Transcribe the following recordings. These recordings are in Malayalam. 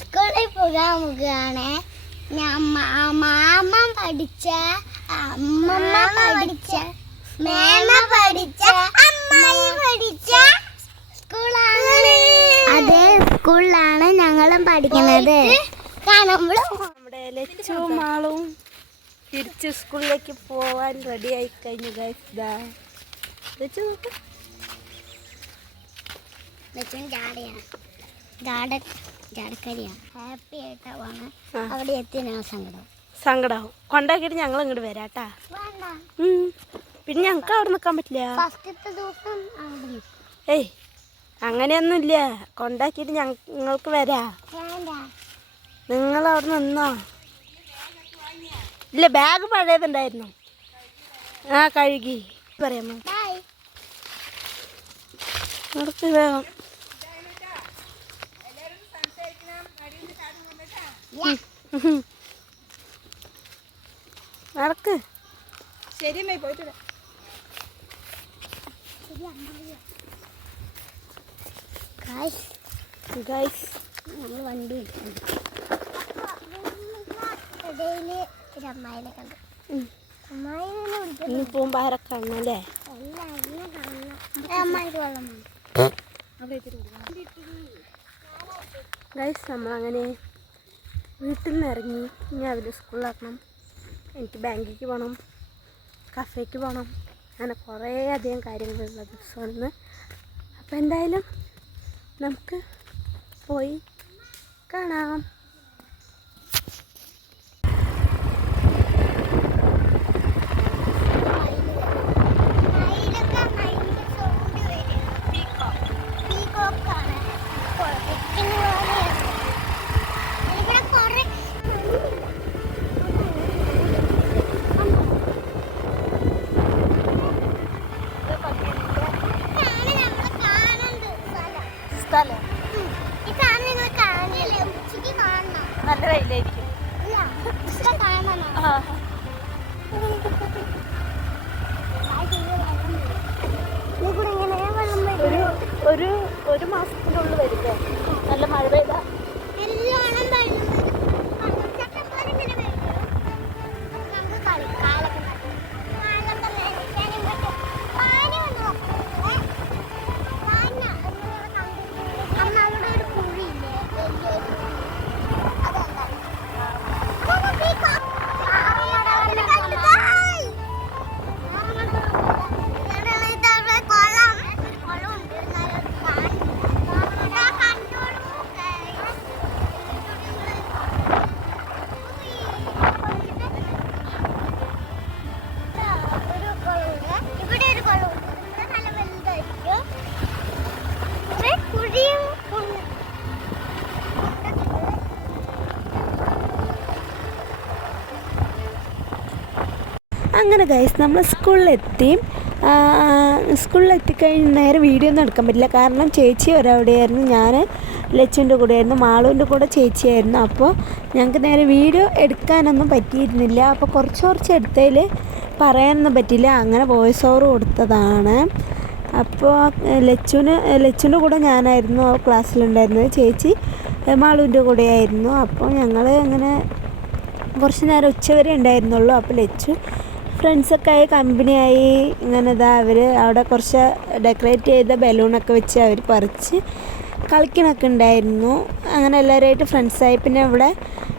സ്കൂളിൽ പോകാൻ പോകുകയാണ്. മാമ പഠിച്ച അമ്മമ്മ പഠിച്ച മേമ പഠിച്ച അമ്മായി പഠിച്ച സ്കൂളാണ്. അതേ സ്കൂളിലാണ് ഞങ്ങളും പഠിക്കുന്നത്. നമ്മുടെ ലച്ചുവും മാളും തിരിച്ച് സ്കൂളിലേക്ക് പോവാൻ റെഡി ആയി കഴിഞ്ഞു ഗൈസ്. ലച്ചു നോക്ക്, ജാടക്കരിയാണ്. ഹാപ്പി ആയിട്ടാ പോണേ. അവിടെ എത്തി സങ്കടാവും. കൊണ്ടാക്കിയിട്ട് ഞങ്ങൾ ഇങ്ങോട്ട് വരാട്ടാ. പിന്നെ ഞങ്ങൾക്ക് അവിടെ നിൽക്കാൻ പറ്റില്ല. ഫസ്റ്റത്തെ ദിവസം ഏയ് അങ്ങനെയൊന്നുമില്ല. കൊണ്ടാക്കിയിട്ട് ഞങ്ങൾക്ക് വരാ. നിങ്ങൾ അവിടെ നിന്നോ? ഇല്ല, ബാഗ് പഴയതുണ്ടായിരുന്നു. ആ കഴുകി പറയാമോ? നടക്ക് വേഗം. നടക്ക്. ശരി അമ്മേ, പോയിട്ട് വരാം. നമ്മൾ വണ്ടി ഇനി പോകുമ്പോ ആരെ കാണണല്ലേ? ഗൈസ്, നമ്മളങ്ങനെ വീട്ടിൽ നിന്ന് ഇറങ്ങി. ഇനി അവര് സ്കൂളിലാക്കണം. എനിക്ക് ബാങ്കിലേക്ക് പോകണം, കഫേക്ക് പോകണം. അങ്ങനെ കുറേ അധികം കാര്യങ്ങളുള്ള ദിവസമാണ്. അപ്പോൾ എന്തായാലും നമുക്ക് പോയി കാണാം. നല്ല വെയിലായിരിക്കും. ഒരു മാസത്തിനുള്ളിൽ വരില്ലേ നല്ല മഴ പെയ്താ? അങ്ങനെ ഗൈസ്, നമ്മൾ സ്കൂളിലെത്തിക്കഴിഞ്ഞ് നേരെ വീഡിയോ ഒന്നും എടുക്കാൻ പറ്റില്ല. കാരണം ചേച്ചി ഒരവിടെയായിരുന്നു, ഞാൻ ലച്ചുവിൻ്റെ കൂടെ ആയിരുന്നു, മാളുവിൻ്റെ കൂടെ ചേച്ചിയായിരുന്നു. അപ്പോൾ ഞങ്ങൾക്ക് നേരെ വീഡിയോ എടുക്കാനൊന്നും പറ്റിയിരുന്നില്ല. അപ്പോൾ കുറച്ച് എടുത്തതിൽ പറയാനൊന്നും പറ്റില്ല. അങ്ങനെ വോയിസ് ഓവർ കൊടുത്തതാണ്. അപ്പോൾ ലച്ചുവിൻ്റെ കൂടെ ഞാനായിരുന്നു ക്ലാസ്സിലുണ്ടായിരുന്നത്. ചേച്ചി മാളുവിൻ്റെ കൂടെയായിരുന്നു. അപ്പോൾ ഞങ്ങൾ അങ്ങനെ കുറച്ച് നേരം ഉച്ചവരെ ഉണ്ടായിരുന്നുള്ളൂ. അപ്പോൾ ലച്ചു ഫ്രണ്ട്സൊക്കെ ആയി കമ്പനിയായി. ഇങ്ങനെ അവർ അവിടെ കുറച്ച് ഡെക്കറേറ്റ് ചെയ്ത ബലൂണൊക്കെ വെച്ച് അവർ പറിച്ച് കളിക്കണമൊക്കെ ഉണ്ടായിരുന്നു. അങ്ങനെ എല്ലാവരുമായിട്ട് ഫ്രണ്ട്സായി. പിന്നെ ഇവിടെ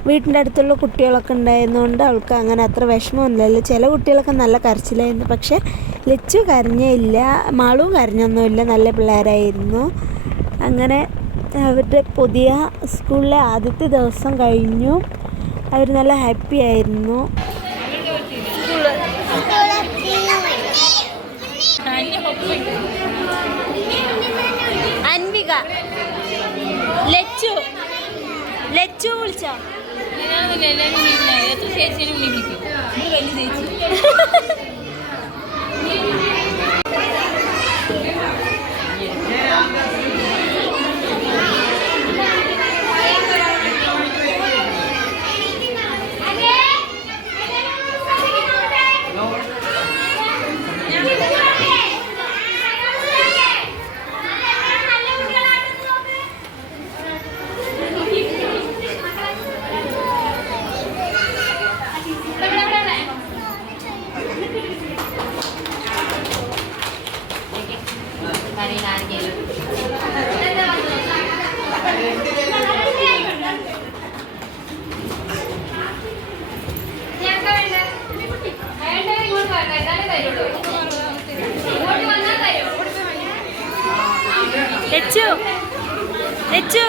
വീട്ടിൻ്റെ അടുത്തുള്ള കുട്ടികളൊക്കെ ഉണ്ടായിരുന്നുകൊണ്ട് അവൾക്ക് അങ്ങനെ അത്ര വിഷമമൊന്നുമില്ലല്ലോ. ചില കുട്ടികളൊക്കെ നല്ല കരച്ചിലായിരുന്നു. പക്ഷേ ലച്ചു കരഞ്ഞില്ല, മാളും കരഞ്ഞൊന്നുമില്ല, നല്ല പിള്ളേരായിരുന്നു. അങ്ങനെ അവരുടെ പുതിയ സ്കൂളിലെ ആദ്യത്തെ ദിവസം കഴിഞ്ഞു. അവർ നല്ല ഹാപ്പി ആയിരുന്നു. അൻവിക, ലച്ചു വിളിച്ചോ? ചേച്ചിനെ വിളിക്കും, വലിയ ചേച്ചി. ലച്ചു ലച്ചു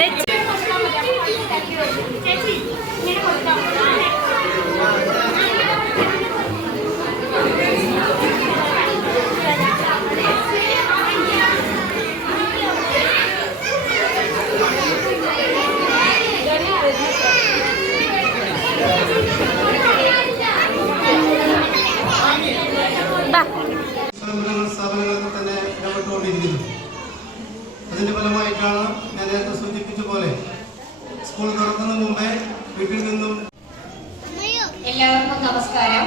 ലച്ചു സ്ഥാപനങ്ങളൊക്കെ തന്നെ ഇടപെട്ടുകൊണ്ടിരിക്കുന്നു. അതിന്റെ ഫലമായിട്ടാണ് ഞാൻ നേരത്തെ സൂചിപ്പിച്ച പോലെ സ്കൂൾ തുറക്കുന്ന മുമ്പേ വീട്ടിൽ നിന്നും. എല്ലാവർക്കും നമസ്കാരം.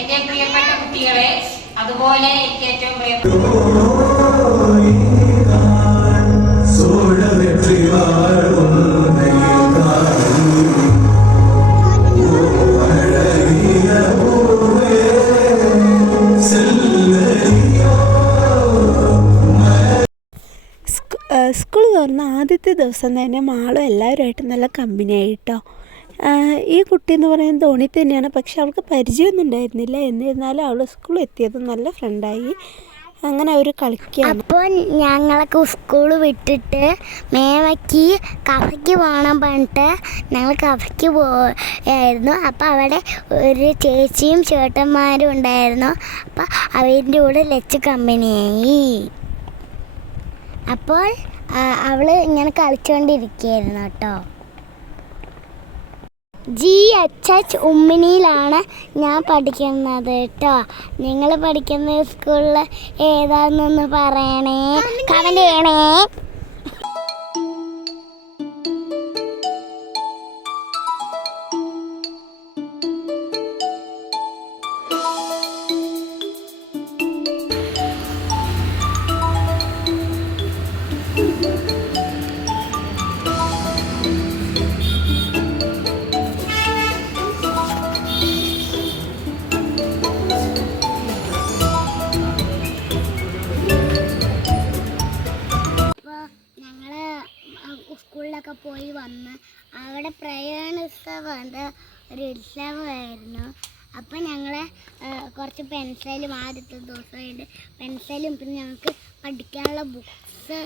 എന്റെ പ്രിയപ്പെട്ട കുട്ടികളെ, അതുപോലെ എനിക്ക് ഏറ്റവും പ്രിയപ്പെട്ട സ്കൂൾ തുറന്ന ആദ്യത്തെ ദിവസം തന്നെ മാളും എല്ലാവരുമായിട്ട് നല്ല കമ്പനിയായി കേട്ടോ. ഈ കുട്ടി എന്ന് പറയുന്നത് ധോണി തന്നെയാണ്, പക്ഷെ അവൾക്ക് പരിചയമൊന്നും ഉണ്ടായിരുന്നില്ല. എന്നിരുന്നാലും അവൾ സ്കൂളിൽ എത്തിയത് നല്ല ഫ്രണ്ടായി. അങ്ങനെ അവർ കളിക്കുകയാണ്. അപ്പോൾ ഞങ്ങളൊക്കെ സ്കൂൾ വിട്ടിട്ട് മേമയ്ക്ക് കഫയ്ക്ക് പോകണം പറഞ്ഞിട്ട് ഞങ്ങൾ കഫയ്ക്ക് പോയായിരുന്നു. അപ്പോൾ അവിടെ ഒരു ചേച്ചിയും ചേട്ടന്മാരും ഉണ്ടായിരുന്നു. അപ്പോൾ അവരുടെ കൂടെ ലച്ച് കമ്പനിയായി. അപ്പോൾ അവൾ ഇങ്ങനെ കളിച്ചുകൊണ്ടിരിക്കുകയായിരുന്നു കേട്ടോ. GHH ഉമ്മിനിയിലാണ് ഞാൻ പഠിക്കുന്നത് കേട്ടോ. നിങ്ങൾ പഠിക്കുന്ന സ്കൂളിൽ ഏതാണെന്നൊന്ന് പറയണേ, കമൻറ്റ് ചെയ്യണേ. സ്കൂളിലൊക്കെ പോയി വന്ന് അവിടെ പ്രയാണോത്സവം ഒരു ഉത്സവമായിരുന്നു. അപ്പം ഞങ്ങൾ കുറച്ച് പെൻസിലും ആദ്യത്തെ ദിവസമായിട്ട് പെൻസിലും പിന്നെ ഞങ്ങൾക്ക് പഠിക്കാനുള്ള ബുക്സ്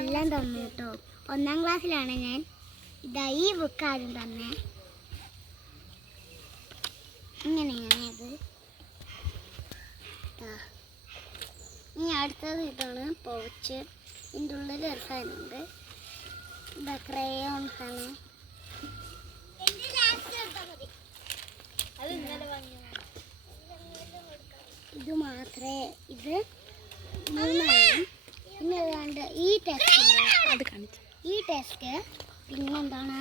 എല്ലാം തന്നു കേട്ടോ. 1ാം ക്ലാസ്സിലാണ് ഞാൻ. ഇതാ ഈ ബുക്ക് ആദ്യം തന്നെ ഇങ്ങനെയാണത്. ഇനി അടുത്തത് ഇതാണ് പൗച്ച്. ഇതിൻ്റെ ഉള്ളിൽ ഇറക്കാനുണ്ട്. ഇതാ ക്രയോൺസ് ആണ്. ഇത് മാത്രമേ ഇത് 3 പിന്നെ ഏതാണ്ട് ഈ ടെസ്റ്റ് അത് കാണിച്ചു. ഈ ടെസ്റ്റ് പിന്നെന്താണ്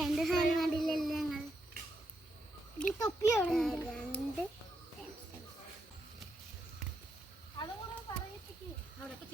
രണ്ട് സാധനം കണ്ടില്ലല്ലോ ഞങ്ങൾ. ഈ തൊപ്പി അവിടെ 2 അവിടെ